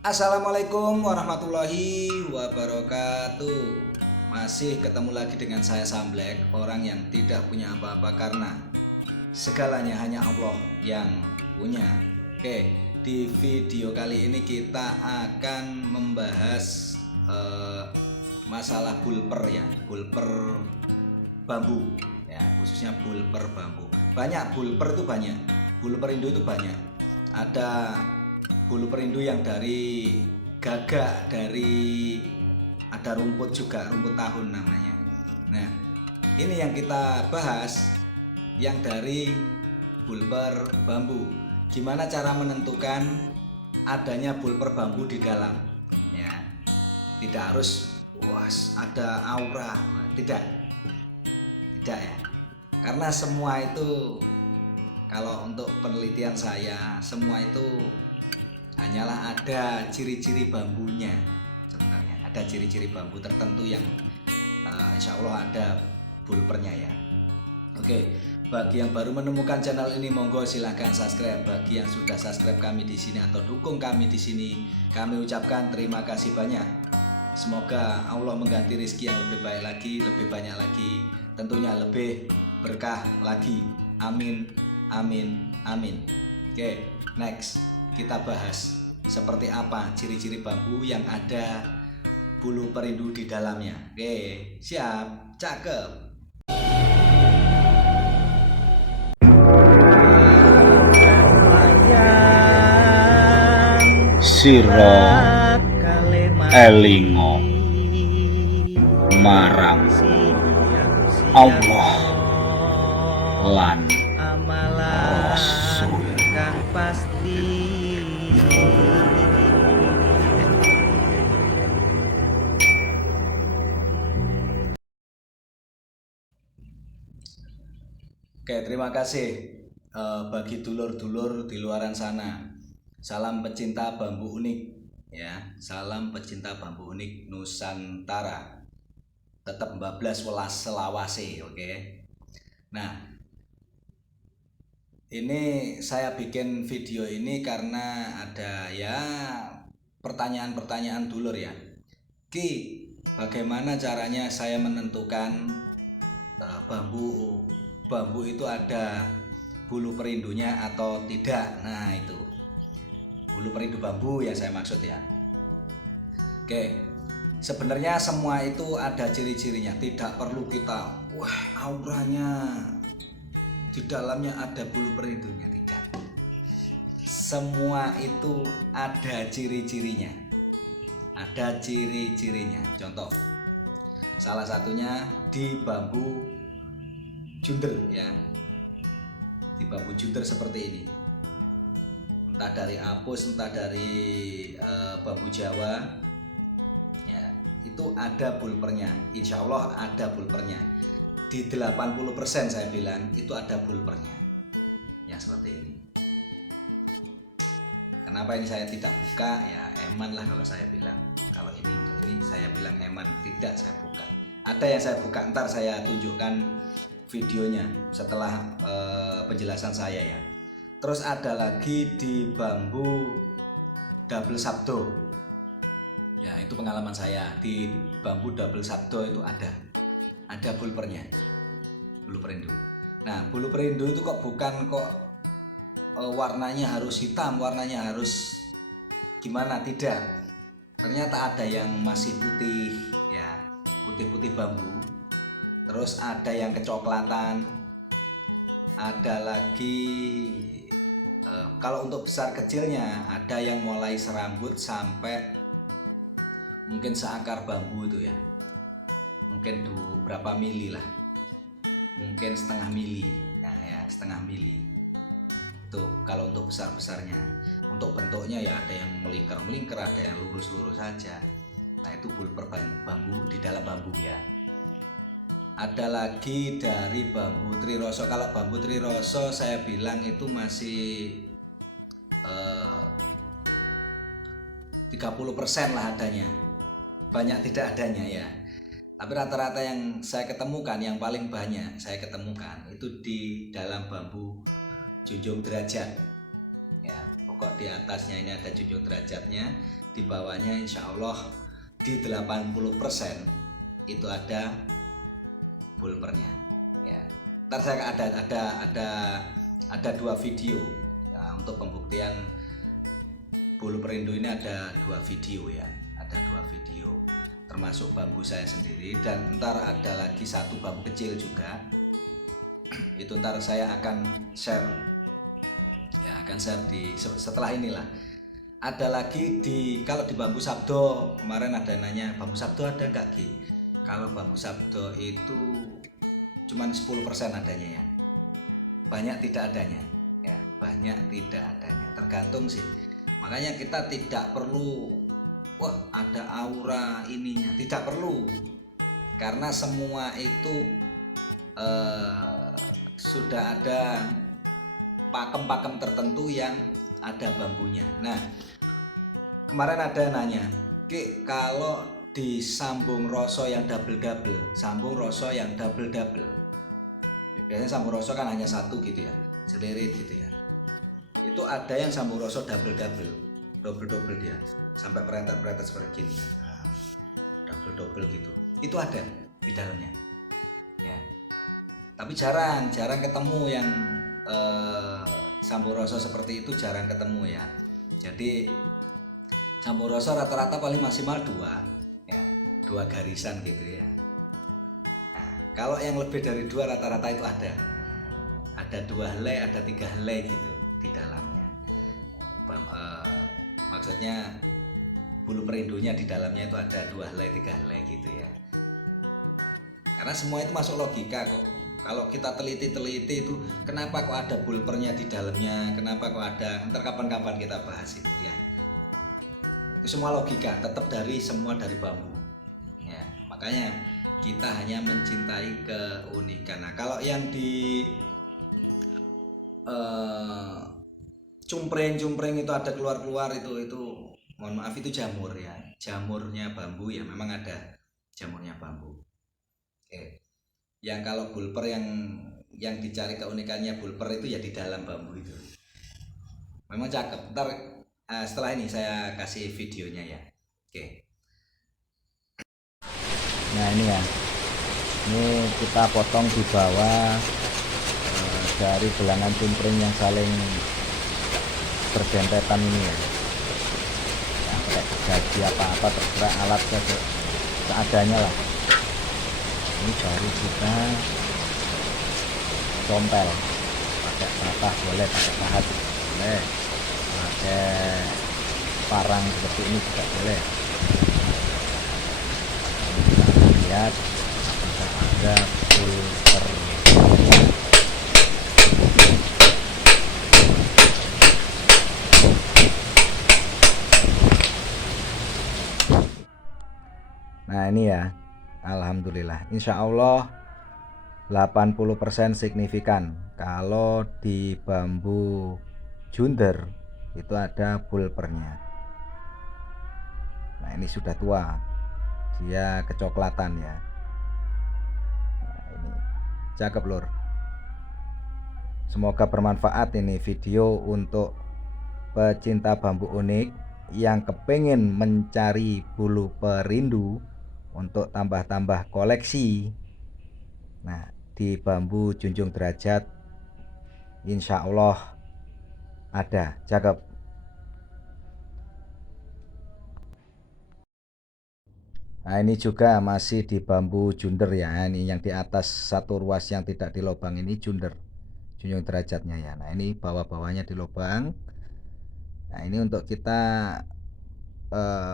Assalamualaikum warahmatullahi wabarakatuh. Masih ketemu lagi dengan saya Samblek, orang yang tidak punya apa-apa karena segalanya hanya Allah yang punya. Oke, di video kali ini kita akan membahas masalah bulper ya, bulper bambu ya, khususnya bulper bambu. Banyak bulper itu banyak, bulu perindu itu banyak. Ada bulu perindu yang dari gagak, dari ada rumput juga, rumput tahun namanya. Nah, ini yang kita bahas yang dari bulper bambu. Gimana cara menentukan adanya bulper bambu di dalam? Ya, tidak harus ada aura, tidak ya. Karena semua itu, kalau untuk penelitian saya, semua itu hanyalah ada ciri-ciri bambunya. Sebenarnya ada ciri-ciri bambu tertentu yang insya Allah ada bulpernya ya. Oke, bagi yang baru menemukan channel ini, monggo silahkan subscribe. Bagi yang sudah subscribe kami di sini atau dukung kami di sini, kami ucapkan terima kasih banyak. Semoga Allah mengganti rezeki yang lebih baik lagi, lebih banyak lagi, tentunya lebih berkah lagi. Amin, amin, amin. Oke, next kita bahas seperti apa ciri-ciri bambu yang ada bulu perindu di dalamnya. Oke, siap, cakep. Siro elingo marang Allah lan Rasul. Oke, terima kasih bagi dulur-dulur di luaran sana. Salam pecinta bambu unik ya, salam pecinta bambu unik Nusantara. Tetap bablas welas selawase, oke. Nah, ini saya bikin video ini karena ada ya pertanyaan-pertanyaan dulur ya. Ki, bagaimana caranya saya menentukan bambu itu ada bulu perindunya atau tidak? Nah, itu bulu perindu bambu yang saya maksud ya. Oke, sebenarnya semua itu ada ciri-cirinya, tidak perlu kita auranya di dalamnya ada bulu perindunya, tidak. Semua itu ada ciri-cirinya, ada ciri-cirinya. Contoh, salah satunya di bambu junder ya, di bambu junder seperti ini, entah dari apus, entah dari bambu Jawa ya, itu ada bulpernya. Insya Allah ada bulpernya. Di 80% saya bilang itu ada bulpernya yang seperti ini. Kenapa ini saya tidak buka? Ya eman lah kalau saya bilang. Kalau ini saya bilang eman, tidak saya buka. Ada yang saya buka, ntar saya tunjukkan videonya setelah penjelasan saya ya. Terus ada lagi di bambu double sabdo. Ya, itu pengalaman saya. Di bambu double sabdo itu ada bulpernya, bulu perindu. Nah, bulu perindu itu bukan warnanya harus hitam, warnanya harus gimana, tidak. Ternyata ada yang masih putih ya, putih-putih bambu. Terus ada yang kecoklatan. Ada lagi kalau untuk besar kecilnya ada yang mulai serambut sampai mungkin seakar bambu itu ya, mungkin berapa mili lah, mungkin setengah mili ya, setengah mili tuh kalau untuk besar-besarnya. Untuk bentuknya ya ada yang melingkar-melingkar, ada yang lurus-lurus saja. Nah, itu bulper bambu di dalam bambu ya. Ada lagi dari bambu triroso. Kalau bambu triroso saya bilang itu masih 30% lah adanya, banyak tidak adanya ya. Tapi rata-rata yang saya ketemukan, yang paling banyak saya ketemukan itu di dalam bambu junjung derajat ya. pokok, di atasnya ini ada junjung derajatnya, di bawahnya insya Allah di 80% itu ada bulpernya ya. Ntar saya ada 2 video ya, untuk pembuktian bulu perindu ini ada 2 video ya, ada 2 video termasuk bambu saya sendiri, dan ntar ada lagi 1 bambu kecil juga. Itu ntar saya akan share ya, akan share di setelah inilah. Ada lagi kalau di bambu sabdo kemarin ada nanya, bambu sabdo ada nggak Ki? Kalau bambu sabdo itu cuman 10% adanya ya, banyak tidak adanya ya, banyak tidak adanya, tergantung sih. Makanya kita tidak perlu wah ada aura ininya, tidak perlu, karena semua itu sudah ada pakem-pakem tertentu yang ada bambunya. Nah kemarin ada nanya, Ki, kalau di sambung roso yang double-double, sambung roso yang double-double, biasanya sambung roso kan hanya 1 gitu ya, selirit gitu ya, itu ada yang sambung roso double-double dia sampai peretet-peretet seperti gini, nah, double gitu, itu ada di dalamnya ya. Tapi jarang ketemu yang sambung roso seperti itu, jarang ketemu ya. Jadi sambung roso rata-rata paling maksimal 2 ya, 2 garisan gitu ya. Nah, kalau yang lebih dari 2 rata-rata itu ada 2 helai, ada 3 helai gitu di dalamnya. Maksudnya bulu perindunya di dalamnya itu ada 2 helai, 3 helai gitu ya. Karena semua itu masuk logika kok. Kalau kita teliti itu kenapa kok ada bulpernya di dalamnya, kenapa kok ada, ntar kapan-kapan kita bahas itu ya. Itu semua logika, tetap semua dari bambu ya. Makanya kita hanya mencintai keunikan. Nah kalau yang di cumpreng itu ada keluar itu mohon maaf, itu jamur ya, jamurnya bambu ya, memang ada jamurnya bambu. Oke. Yang kalau bulper yang dicari keunikannya bulper itu ya di dalam bambu itu, memang cakep. Ntar setelah ini saya kasih videonya ya. Oke. Nah ini ya, ini kita potong di bawah dari gelangan cumpreng yang saling berdentetan ini ya. Nah, pakai gergaji apa-apa terserah, alat seadanya lah. Ini baru kita compel, pakai patah boleh, pakai pahat boleh, pakai parang seperti ini juga boleh. Kita lihat apakah ada bulper. Nah ini ya, alhamdulillah, insya Allah 80% signifikan. Kalau di bambu junder itu ada bulpernya. Nah ini sudah tua, dia kecoklatan ya. Nah, ini cakep lur. Semoga bermanfaat ini video untuk pecinta bambu unik yang kepengen mencari bulu perindu untuk tambah-tambah koleksi. Nah di bambu junjung derajat insya Allah ada, cakep. Nah ini juga masih di bambu junder ya, ini yang di atas 1 ruas yang tidak dilobang ini junder, junjung derajatnya ya. Nah ini bawah-bawahnya dilobang. Nah ini untuk kita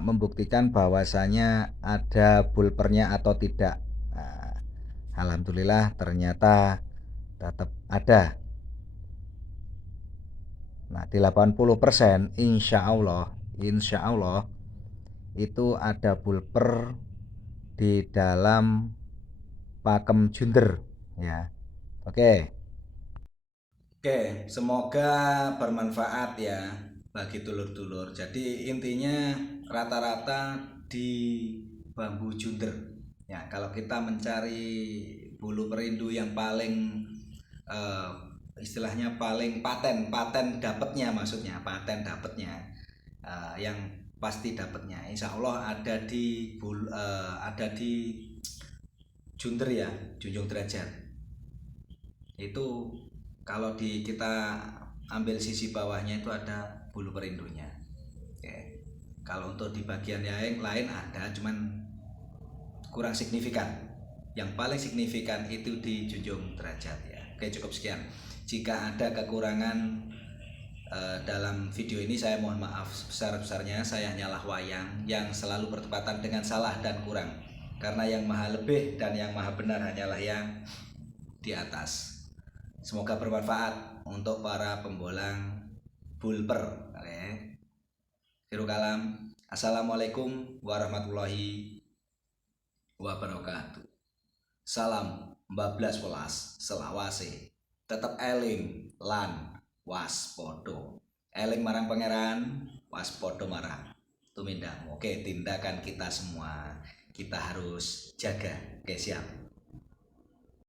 membuktikan bahwasanya ada bulpernya atau tidak. Nah, alhamdulillah ternyata tetap ada. Nah di 80% insya Allah itu ada bulper di dalam pakem junder ya. Oke. Oke, semoga bermanfaat ya bagi dulur-dulur. Jadi intinya rata-rata di bambu junder ya. Kalau kita mencari bulu perindu yang paling istilahnya paling paten dapatnya, maksudnya paten dapatnya, yang pasti dapatnya insya Allah ada di Junder ya, Junjung Derajat. Itu kalau kita ambil sisi bawahnya itu ada bulu perindunya. Oke. Kalau untuk di bagian yang lain ada, cuman kurang signifikan. Yang paling signifikan itu di Junjung Derajat ya. Oke, cukup sekian. Jika ada kekurangan dalam video ini, saya mohon maaf sebesar-besarnya. Saya hanyalah wayang yang selalu bertepatan dengan salah dan kurang, karena yang maha lebih dan yang maha benar hanyalah yang di atas. Semoga bermanfaat untuk para pembolang bulper. Akhirul kalam. Assalamualaikum warahmatullahi wabarakatuh. Salam bablas welas selawase. Tetap eling lan waspodo. Eling marang pangeran, waspodo marang tumindamu. Oke, tindakan kita semua kita harus jaga. Oke, siap.